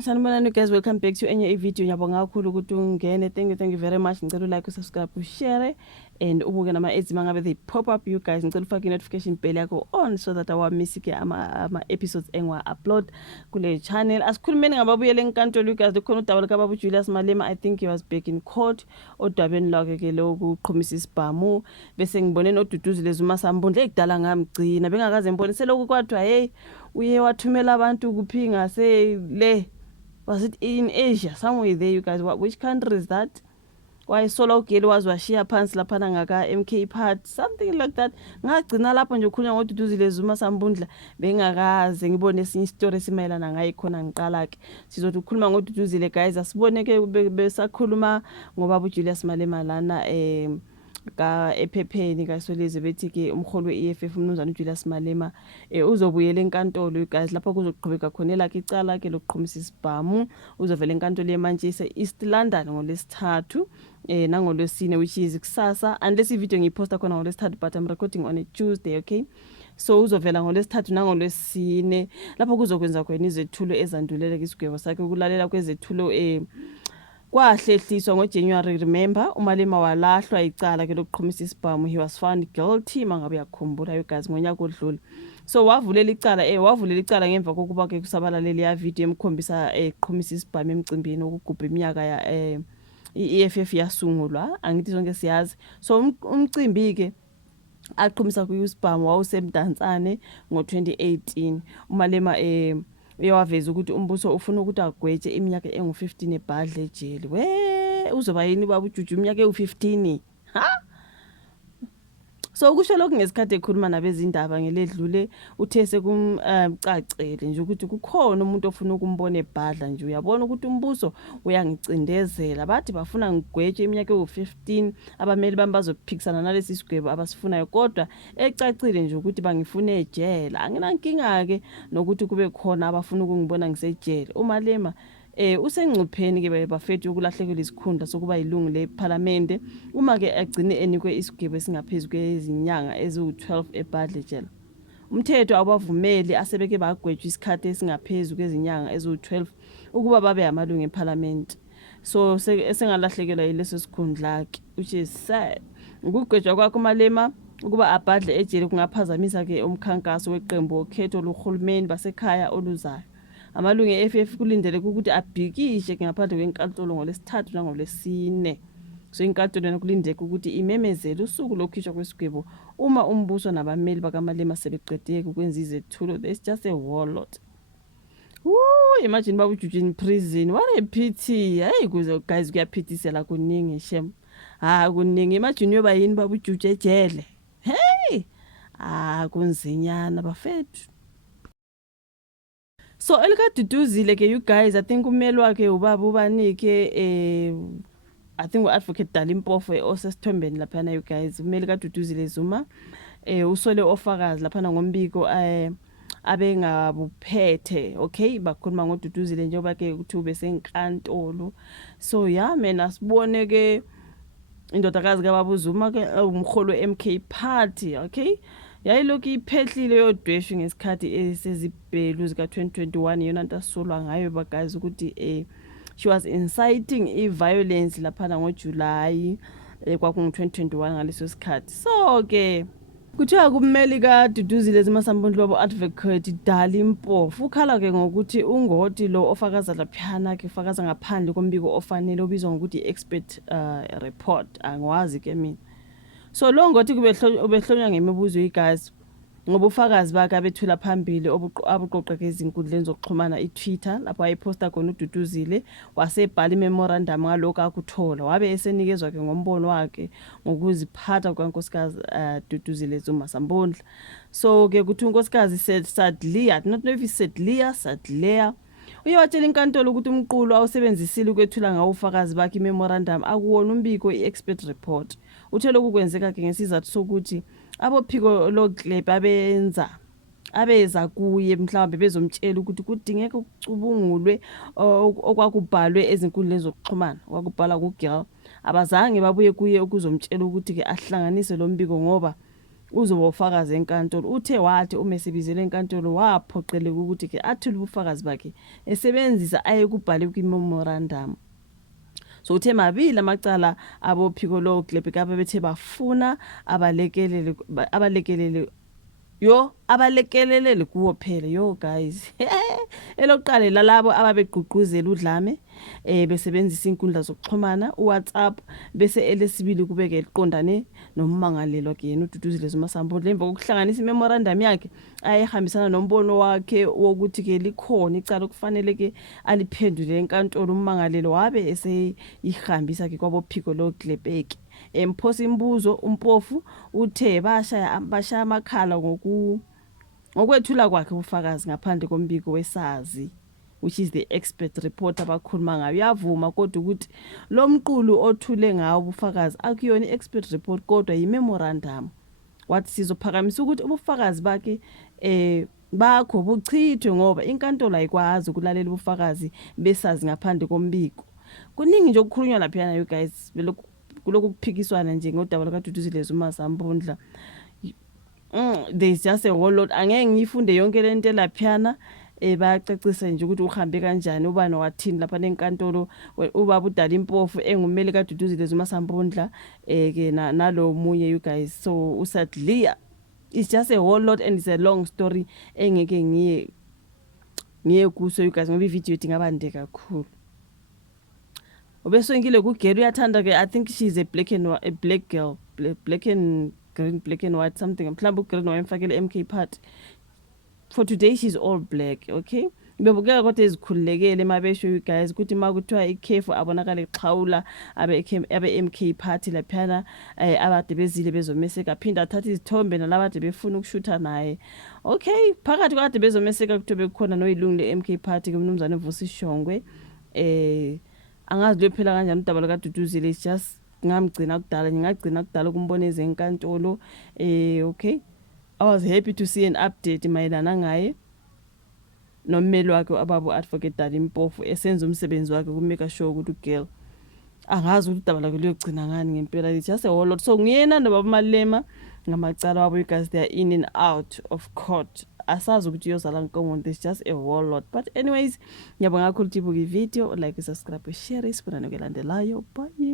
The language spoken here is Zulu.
Sanibonani guys, welcome back to enye video. Ngiyabonga kakhulu ukuthi ungene. Thank you very much. Ngicela like, subscribe, share and ubuke nama ads mangabe they pop up you guys. Ngicela ufake notification bell yakho on so that awamiss ke ama episodes engwa upload kule channel. Asikhulumeni ngababuyele enkantolo you guys. Kukhona udaba kaBaba Julius Malema. I think he was back in court odabeni lakhe ke lokhu qhumisa isibhamu bese ngibone noDuduzile Zuma Sambundle ekudala ngamgcina bengakaze ngibone selokhu kwathwa hey uye wathumela abantu kuphinga le was it in Asia somewhere there you guys which country is that why solo ugeli wazwashiya phansi lapha ngaka MK Party something like that ngagcina lapho nje ukhunya ngoDuduzile Zuma Sambundla bengakaze ngibone esinye istory simayelana ngayi khona ngiqala ke sizothi ukukhuluma ngoDuduzile guys asibone ke besakhuluma ngoba uJulius Malema lana ka ephepheni kaSoleze bethi ke umholi weEFF umnumzana uJulius Malema uzobuyela enkantolo you guys lapha kuzoqhubeka khona lakhe icala ke lokuqhumisa isibhamu uzovela enkantolo eManchester East London ngolesithathu nangolwesine which is kusasa unless ivideo ngiyiposta khona ngolesithathu but I'm recording on a Tuesday okay so uzovela ngolesithathu nangolwesine lapho kuzokwenza khona izethulo ezandulele isigwebo sakhe ukulalela kwezethulo kwahlehliswa ngoJanuary remember uMalema walahlwa icala ke lokuqhumisa isibhamu he was found guilty mangabe yakhumbula you guys ngonyaka odlule so wavulela icala ngemva kokuba ke kusabalaleli ya video emkhombisa eqhumisa isibhamu emcimbini ukugubha iminyaka ya iEFF yasungulwa angithi sonke siyazi so umcimbi ke aqhumisa kuyisibhamu wawusemdantsane ngo2018 uMalema uyawaveza ukuthi umbuso ufuna ukuthi agweje iminyaka engu15 ebhadle ejele uzoba yini baba uJuju iminyaka engu15 so kusho lokho ngesikhathi ekhuluma nabezindaba ngeledlule uthe sekumcacele nje ukuthi kukhona umuntu ofuna ukumbona ebhadla nje uyabona ukuthi umbuso uyangicindezela bathi bafuna ngigweje iminyaka engu15 abameli bami bazophikisana nalesi sigwebo abasifunayo kodwa ecacile nje ukuthi bangifuna ejele anginankinga ke nokuthi kube khona abafuna ukungibona ngisejele uMalema usengcupheni ke bafethu ukulahlekelwa isikhundla sokuba yilungu leParliament uma ke agcine enikwe isigwebo singaphezulu kwezinyanga eziwu12 ebhadle jela umthetho awabavumeli asebeke bagwetshwa isikhathi esingaphezulu kwezinyanga eziwu12 ukuba babe amalungu eParliament so sengalahlekelwa yileso sikhundla ke which is sad ukugwetshwa kwakhe uMalema ukuba abhadle ejele kungaphazamisa ke umkhankaso weqembu okhetho lohulumeni basekhaya oluzayo amalungu eFF kulindele ukuthi abhikishe ngaphandle kwenkantolo ngolesithathu nangolesine so inkantolo kulindele ukuthi imemezele usuku lokukhishwa kwesigwebo uma umbuso nabameli bakaMalema sebeqedeke ukwenza izethulo there's just a warlord imagine baba uJuju in prison what a pity hey kuze guys kuyaphithisela kuningi shem kuningi imagine yoba yini baba uJuju ejele hey kunzinyana bafethu so elikaDuduzile ke you guys I think umeli wakhe ubaba ubanike I think uadvocate Dalimpofu osesithombeni lapha na you guys umeli kaDuduzile Zuma usole ofakazi lapha ngombiko abengabuphethe okay bakhuluma ngoDuduzile njengoba ke ukuthi ube senkantolo so yeah mina sibone ke indodakazi kaBaba uZuma ke umholi weMK Party okay yayilokhu iphehlile yodweshwe ngesikhathi esezibhelu zika 2021 yona nto asolwa ngayo ba guys ukuthi she was inciting violence lapha ngoJuly kwakungu 2021 ngaleso sikhathi so ke kuthiwa kumeli kaDuduzile Zuma Sambundle babo advocate Dalimpofu ukhala ke ngokuthi ungoti lo ofakaza laphana ke ufakaza ngaphandle kombiko ofanele obizwa ngokuthi expert report angwazi ke mina so lo ngothi ubehlonywa ngemibuzo guys ngoba ufakazi bakhe abethula phambili abuqoqeke izinkundleni zokuxhumana iTwitter lapho ayiposta khona uDuduzile wasebhala imemorandum ngalokho akuthola wabe esenikezwa ke ngombono wakhe ngokuziphatha kwaNkosikazi Duduzile Zuma Sambundla so ke kuthi uNkosikazi sadly I don't know if he said Leah sadleya uyawatshela inkantolo ukuthi umqulo awusebenzisile ukwethula ngawo ufakazi bakhe imemorandum akuwona umbiko iexpert report uthele ukukwenzeka ke ngesizathu sokuthi abophiko loklep abeza kuye mhlawumbe bezomtshela ukuthi kudingeka ukucubungulwe okwakubhalwe ezinkundleni zokuxhumana kwakubhala kuGirl abazange babuye kuye ukuzomtshela ukuthi ke ahlanganise lo mbiko ngoba uzoba ufakazi enkantolo. Uthe wathi uma esebizele enkantolo waphoqeleka ukuthi ke athule ubufakazi bakhe esebenzisa ayekubhale kwi-memorandum. So uthe mabili amacala abophiko loGlebheka bethe bafuna abalekelele abalekelelele kuwo phela guys. Elokuqala lalabo ababegqugquzela uDlame besebenzisa inkundla zokuxhumana uWhatsApp, bese elesibili kubeke liqondane nommangalelwa ke yena uDuduzile Masambondla emva kokuhlanganisa imemorandum yakhe ayehambisana nombono wakhe wokuthi ke likhona icala okufanele ke aliphendule enkantolo. Ummangalelo wabe eseyihambisa ke kwabophiko loGlebheka emphosa imibuzo. Umpofu uthe bashaya amakhala ngokwethula kwakhe ubufakazi ngaphandle kombiko wesazi, which is the expert report abakhuluma ngayo. Uyavuma kodwa ukuthi lo mqulu othule ngawo ubufakazi akuyona i-expert report kodwa yi-memorandum. Wathi sizophakamisa ukuthi ubufakazi bakhe bakho buchithwe ngoba inkantolo ayikwazi ukulalela ubufakazi besazi ngaphandle kombiko. Kuningi nje okukhulunywa lapha you guys, kulokhu kuphikiswana nje ngodaba lakaDuduzile Masambondla. There's just a whole lot. Angeke ngifunde yonke lento laphana. Bayacacisa nje ukuthi uhambe kanjani ubani wathini lapha nenkantolo. Ubaba uDala Impofu engumeli kaDuduzile Masambondla ke nalo munye you guys. So usadliya, it's just a whole lot and it's a long story engeke ngiye kuso you guys ngoba ivideo idingabande kakhulu. Obesongile kuGary uyathanda ke, I think she's a black girl, black and green, black and white something. Mhlawumbe uGreen wayemfakele MK Party. For today she's all black, okay? Bebukeka kodwa ezikhululekele mabesho you guys ukuthi makuthiwa ikhefu abonakala exhawula abe MK Party laphana abade bezile bezomeseka phinda athatha izithombe nalabade befuna ukushutha naye. Okay, phakathi kwade bezomeseka kuthiwe kukhona noyilungu le-MK Party ke umnumzane Vusishongwe. Angazi lo phela kanjani udaba lakaDuduzile, it's just ngingagcina kudala ukumboneza enkantolo. Okay, I was happy to see an update mayelana ngaye nommeli wakhe ababo advocate Dala Impofu esenza umsebenzi wakhe ukumeka sure ukuthi ugirl angazi ukuthi udaba lakhe luyogcina ngani ngempela. It's just a whole lot. So ngiyena nobaba Malema ngamacala wabo you guys, they are in and out of court. Asazi ukuthi uyozala nkongo. There's just a whole lot. But anyways, ngiyabonga kakhulu ukuthi ibuka ivideo, like, subscribe, share, isibonane kwelandelayo. Bye.